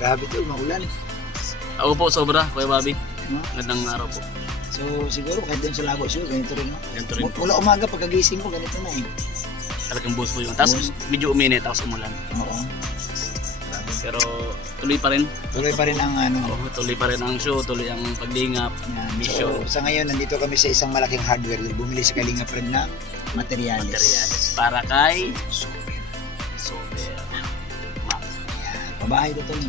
Grabe tol, maulan. Ako po, sobra, Kuya Bobby. Magandang araw po. So siguro kahit din sa Lagos yun, ganito rin. Ganito rin po. Mula umaga pagkagising ko, ganito na eh. Talagang buhos po yun. Tapos medyo uminit, tapos umulan. Oo. Pero tuloy pa rin. Tuloy pa rin ang ano. Oo, tuloy pa rin ang show, tuloy ang paglingap, mission. So sa ngayon, nandito kami sa isang malaking hardware. Bumili si Kalingap rin na materials. Para kay Super Mac. Yan. Pabahay ito tol.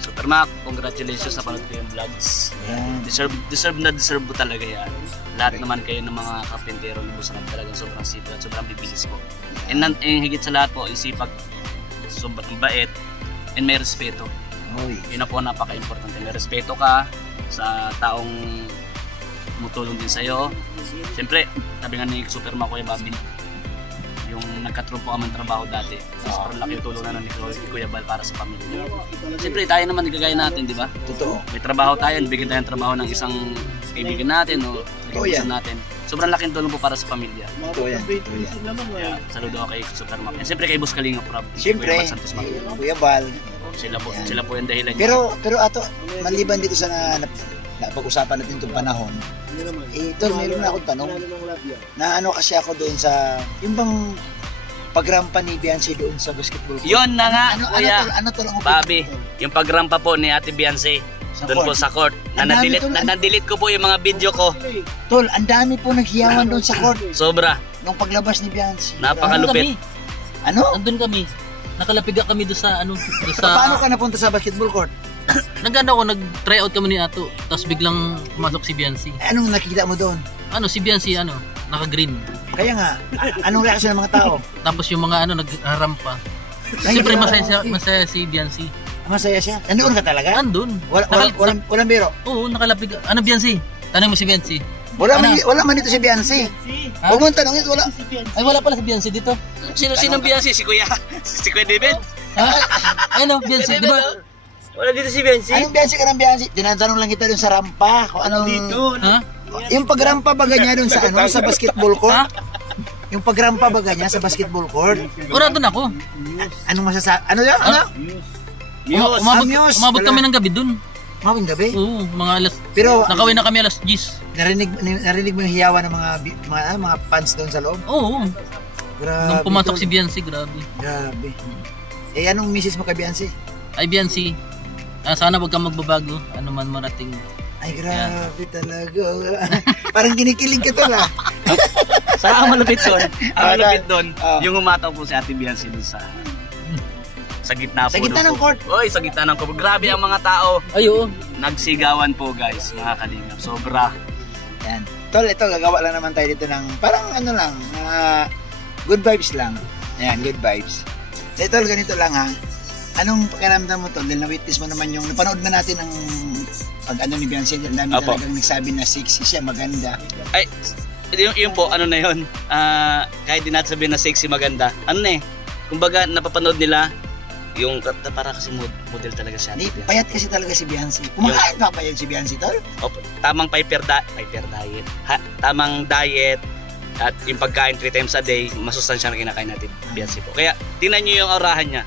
Super Mac, congratulations sa panood ko yung vlogs. Yan. Deserve mo talaga yan. Lahat naman kayo ng mga kapintero lubusan na talagang sobrang sipag at sobrang bibilis po. And higit sa lahat po, isipag, sobrang bait, and may respeto. Yun na po napaka-importante. May respeto ka sa taong tumutulong din sa'yo. Siyempre, sabi nga ni Super Mac, Kuya Bobby, yung nagkatrong po kami ng trabaho dati. Sobrang laki yung tulong na ni Kuya Bal para sa pamilya. Siyempre, tayo naman nagagaya natin, di ba? Totoo. May trabaho tayo, bigyan tayo ng trabaho ng isang kaibigan natin o kaibigan natin. Sobrang laking tulong po para sa pamilya. Totoo yan. Kaya, saludo ako kay Super Mac. Siyempre kay Boss Kalingap Rob. Siyempre, Kuya Bal. Sila po yung dahilan niya. Pero ato, maliban dito sa napag-usapan natin itong panahon, ito, mayroon na akong tanong. Na ano kasi ako doon sa, yung bang pagrampa ni Beyonce doon sa basketball court. Yun na nga, Kuya Bobby, yung pagrampa po ni Ate Beyonce doon po sa court. Na-delete ko po yung mga video ko. Tol, ang dami po naghiyawan doon sa court. Sobra. Nung paglabas ni Beyonce. Napakalupit. Ano? Andun kami. Nakalapiga kami doon sa ano, Paano ka napunta sa basketball court? Nag-ano ako, nag-try out kami ni Ato, tapos biglang pumasok si Beyonce. Anong nakikita mo doon? Ano, si Beyonce, naka-green. Kaya nga, anong reaksyon ng mga tao? Tapos yung mga nag-rampa. Siyempre masaya si Beyonce. Masaya siya? Nandoon ka talaga? Andun. Walang biro? Oo, nakalapiga. Ano Beyonce? Tanong mo si Beyonce. Wala man dito si Beyonce. Huwag mo tanongin, wala. Ay, wala pala si Beyonce dito. Sinong Beyonce? Si Kuya David? Ano, Beyonce, di ba? Wala dito si Beyonce. Anong Beyonce ka ng Beyonce? Tinatanong lang kita doon sa rampa. Kung anong... Dito. Ha? Yung pagrampa ba ganyan doon sa sa basketball court? Yung pagrampa ba ganyan sa basketball court? Wala doon ako. Anong masasabi? Ano yan? Ano? Umabot kami ng gabi doon. Mawing gabi? Oo, mga alas. Pero nakawin na kami alas 10. Narinig mo yung hiyawan ng mga fans doon sa loob? Oo. Grabe. Nung pumasok si Beyonce, grabe. Grabe. Eh, anong misis mo kay Beyonce? Ay, Beyonce, sana wag kang magbabago. Ano man marating. Ay, grabe talaga. Parang kinikilig ka to lah. Saka ang malupit doon. Ang malupit doon, yung umataw po si Ate Beyonce doon sa gitna po. Sa gitna ng court? Oy, sa gitna ng court. Grabe ang mga tao. Ay, oo. Nagsigawan po guys, mga kalingap. Sobra. Yan. Tol, ito, gagawa lang naman tayo dito ng parang ano lang, good vibes lang. Ayan, good vibes. So, tol, ganito lang ha. Anong pakiramdam mo tol? Dahil na-witness mo naman yung, napanood na natin ang pag-ano ni Beyonce, ang dami talagang nagsabi na sexy siya, maganda. Ay, yun po, ano na yun, kahit di natin sabihin na sexy, maganda. Ano na eh, kumbaga napapanood nila, yung para kasi model talaga siya. Payat kasi talaga si Beyonce. Kumakain pa payat si Beyonce tol? Opo, tamang diet. Tamang diet at yung pagkain 3 times a day, masustansya na kinakain natin Beyonce po. Kaya tingnan niyo yung aurahan niya.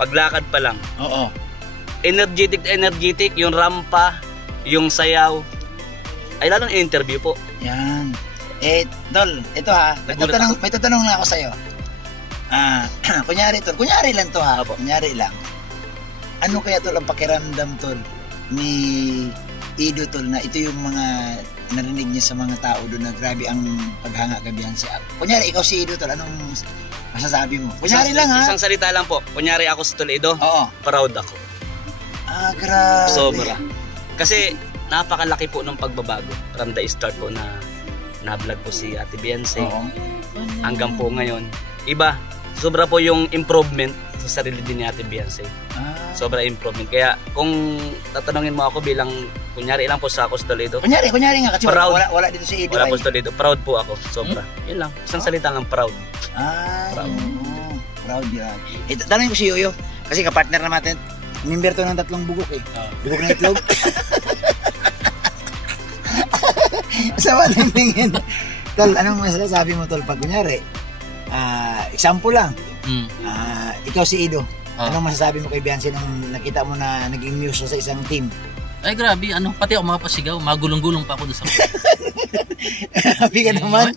Paglakad pa lang. Oo. Energetic, yung rampa, yung sayaw. Ay lalong interview po. Yan. Eh, tol, ito ha. May tatanong na ako sa'yo. Kunyari lang to ha. Opo. Kunyari lang. Ano kaya tol ang pakiramdam tol ni Ido tol na ito yung mga narinig niya sa mga tao doon na grabe ang paghanga kay Beyonce. Kunyari ikaw si Ido tol, anong masasabi mo? Kunyari lang ha. Isang salita lang po. Kunyari ako si Toledo. Oo. Proud ako. Grabe. Sobra. Kasi napakalaki po ng pagbabago from the start po na vlog po si Ate Beyonce. Oo. Hanggang po ngayon. Iba. Sobra po yung improvement sa sarili din ni Ate Beyonce. Sobra improvement. Kaya kung tatanungin mo ako bilang kunyari lang po sa ako si Toledo. Kunyari nga kasi proud. Wala dito si Ido. Wala po si Toledo. Proud po ako. Sobra. Yun lang. Isang salita lang, proud. Proud. Proud yan. Ito, tanongin ko si Yoyo. Kasi kapartner natin. Member to ng 3 bugok eh. Bugok na itlog. Sa matingin. Tol, anong masasabi mo tol pag kunyari? Example lang. Ikaw si Ido. Anong masasabi mo kay Beyonce nung nakita mo na naging muse sa isang team? Ay grabe, pati ako mapasigaw, magulong-gulong pa ako doon sa Happy ka naman.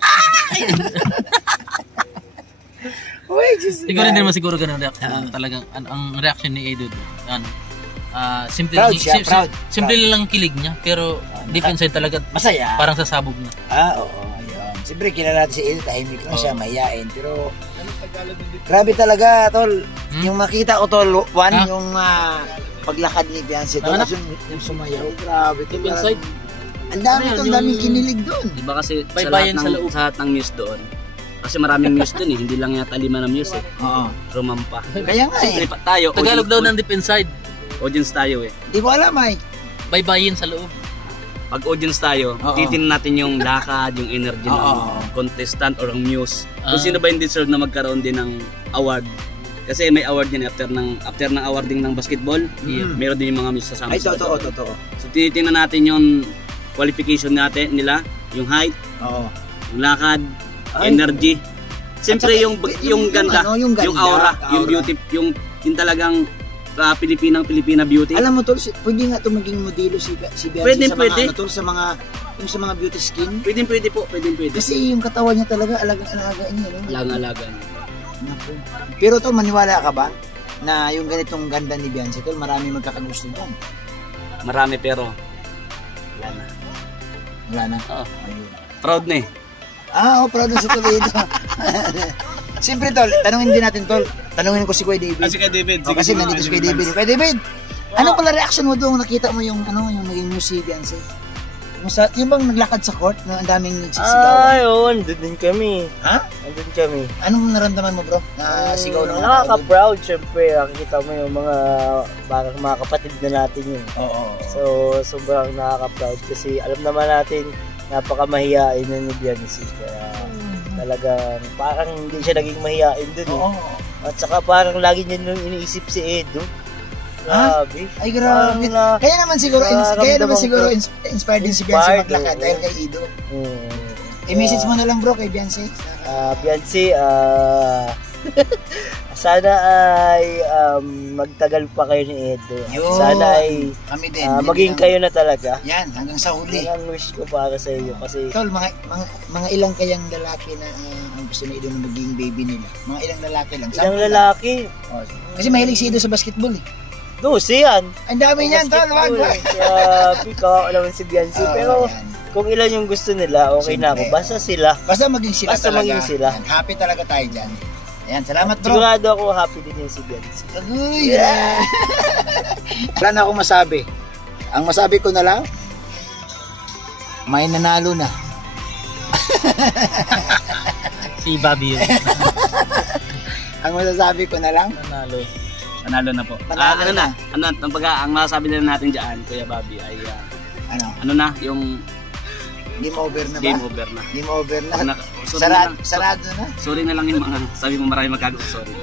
Uy, just siguro hindi naman siguro ganun reaction. Talagang ang reaction ni Edo simple proud siya, proud. Simple lang kilig niya, pero deep inside talaga masaya. Parang sasabog na. Oo, yun. Siyempre kilala natin si Edo, tahimik lang siya, mayayain, pero grabe talaga, tol. Yung makita ko, tol, yung paglakad ni Beyonce, tol, yung sumayaw, grabe. Deep inside. Ang daming kinilig doon. Diba kasi Baybayin sa loob. sa lahat ng muse doon, kasi maraming muse doon hindi lang yata 5 na muse Oo. Rumampa. Kaya nga Siyempre tayo, Tagalog daw ng deep inside. audience tayo Di ko alam ay. Baybayin sa loob. Pag audience tayo, titingnan natin yung lakad, yung energy ng contestant or ang muse. Kung sino ba yung deserve na magkaroon din ng award. Kasi may award din after ng awarding ng basketball, meron din yung mga muse kasama. Ay, totoo. So tinitingnan natin yung qualification nila, yung height, yung lakad, energy. Siyempre yung ganda, yung aura, yung beauty, yung talagang Pilipina beauty. Alam mo tol, pwede nga ito maging modelo si Beyonce sa mga beauty skin. Pwede po. Kasi yung katawan niya talaga alagang-alaga niya, no? Alaga. Naku. Pero tol, maniwala ka ba na yung ganitong ganda ni Beyonce, tol, marami magkakagusto niyan? Marami pero Wala na. Oo. Ayun. Proud na eh. Proud na sa Toledo. Siyempre tol, tanungin din natin tol. Tanungin ko si Kuya David. Si Kuya David. Kasi nandito si Kuya David. Kuya David, ano pala reaction mo doon nakita mo yung naging news si Beyonce? Yung bang naglakad sa court na ang daming nagsisigawan? Andun din kami. Ha? Andun kami. Anong naramdaman mo bro? Na sigaw ng nakaka-proud syempre. Nakikita mo yung parang mga kapatid na natin yun. Oo. So, sobrang nakaka-proud kasi alam naman natin napakamahiyain na ni Beyonce. Kaya talagang parang hindi siya naging mahiyain dun. Oo. At saka parang lagi niya nung iniisip si Edo. Grabe. Ay grabe. Kaya naman siguro inspired din si Beyonce maglakad dahil kay Edo. I-message mo na lang bro kay Beyonce. Beyonce, sana ay magtagal pa kayo ni Edo. Sana ay kami din, maging kayo na talaga. Yan, hanggang sa huli. Yan ang wish ko para sa iyo kasi tol, mga ilang kayang lalaki na ang gusto ni Edo na maging baby nila. Mga ilang lalaki lang. Ilang lalaki? Kasi mahilig si Edo sa basketball eh. 12 yan. Ang dami niyan tol, wag. Grabe, kawawa naman si Beyonce. Pero kung ilan yung gusto nila, okay na ako. Basta sila. Basta maging sila Basta talaga. Maging sila. Yan, happy talaga tayo dyan. Ayan, salamat bro. Sigurado ako happy din yung si Beyonce. Uy, wala na akong masabi. Ang masabi ko na lang, may nanalo na. Si Bobby yun. Ang masasabi ko na lang, Panalo na po. Ang masasabi na natin diyan, Kuya Bobby ay yung game over na ba? Game over na. Game over na. Sarado na. Sorry na lang yung mga sabi mo marami magkagawa. Sorry.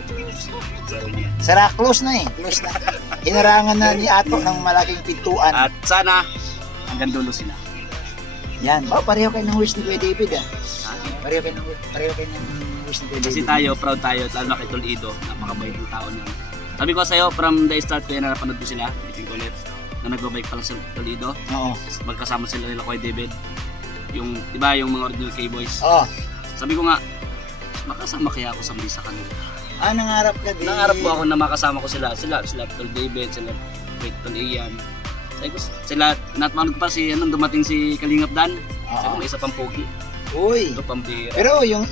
Close na eh. Close na. Inarangan na ni Ato ng malaking pintuan. At sana hanggang dulo sila. Yan. Pareho kayo ng wish ni Kuya David Pareho kayo ng wish ni Kuya David. Kasi tayo, proud tayo, lalo na kay Toledo. Napakabait ng tao niya. Sabi ko sa'yo, from the start ko yan, napanood ko sila. Iting ko ulit. Na nagbabike pa lang sa Toledo. Oo. Magkasama sila nila Kuya David. Yung, di ba, yung mga original K-Boys. Oo. Sabi ko nga, makasama kaya ako sa kanila. Nangarap ka din. Nangarap ko ako na makasama ko sila. Sila Tol David, sila Tol Ian. Sabi ko, sila, natmanood ko pa dumating si Kalingap Dan. Sabi ko, may isa pang pogi. Uy. Ito pambira. Pero yung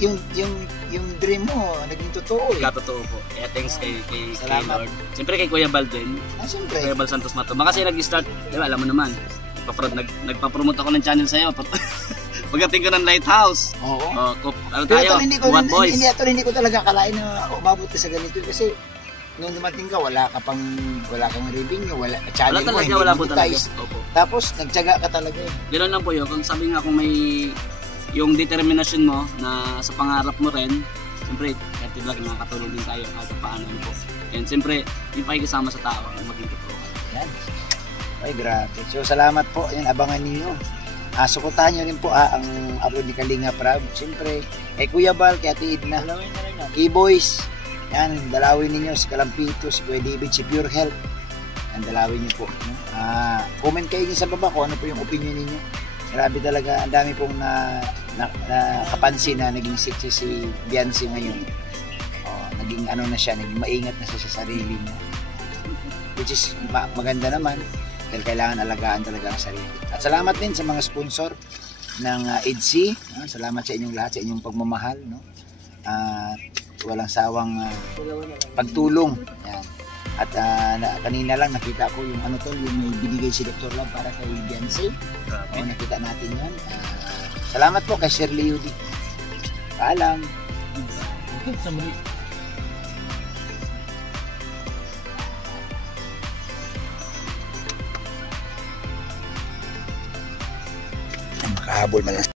dream mo, naging totoo eh. Katotoo po. Kaya thanks kay Salamat. Lord. Siyempre kay Kuya Bal din. Siyempre. Kuya Bal Santos Mato. Baka kasi nag-start, di ba, alam mo naman. Nagpa-promote ako ng channel sa'yo. Pagdating ko ng Lighthouse. Oo. Ano Pero tayo? What boys? Hindi ko talaga akalain na umabot ka sa ganito kasi nung dumating ka wala kang revenue, channel mo hindi wala po talaga. monetize. Tapos nagtiyaga ka talaga eh. Ganoon lang po yun. Kung sabi nga kung may yung determination mo na sa pangarap mo rin, siyempre kahit diba makakatulong din tayo kahit paano po. And siyempre yung pakikisama sa tao ang maging totoo. Yan. Ay grabe. So salamat po. Yan, abangan niyo. Suportahan nyo rin po ang upload ni Kalinga Prab. Siyempre, kay Kuya Bal, kay Ate Edna, K-Boys, Yan, dalawin ninyo si Kalampito, si Kuya David, si Pure Health. Yan, dalawin nyo po. No? Comment kayo dyan sa baba kung ano po yung opinion ninyo. Grabe talaga, ang dami pong nakapansin na naging sexy si Biancy ngayon. Naging ano na siya, naging maingat na siya sa sarili niya. Which is maganda naman dahil kailangan alagaan talaga ang sarili. At salamat din sa mga sponsor ng EDC. Salamat sa inyong lahat, sa inyong pagmamahal. No? Walang sawang pagtulong. Yan. At kanina lang nakita ko yung ano to, yung may binigay si Dr. Love para kay Biancy. Nakita natin yan. Salamat po kay Shirley Yudi. Paalam. Sa muli. Makahabol man lang.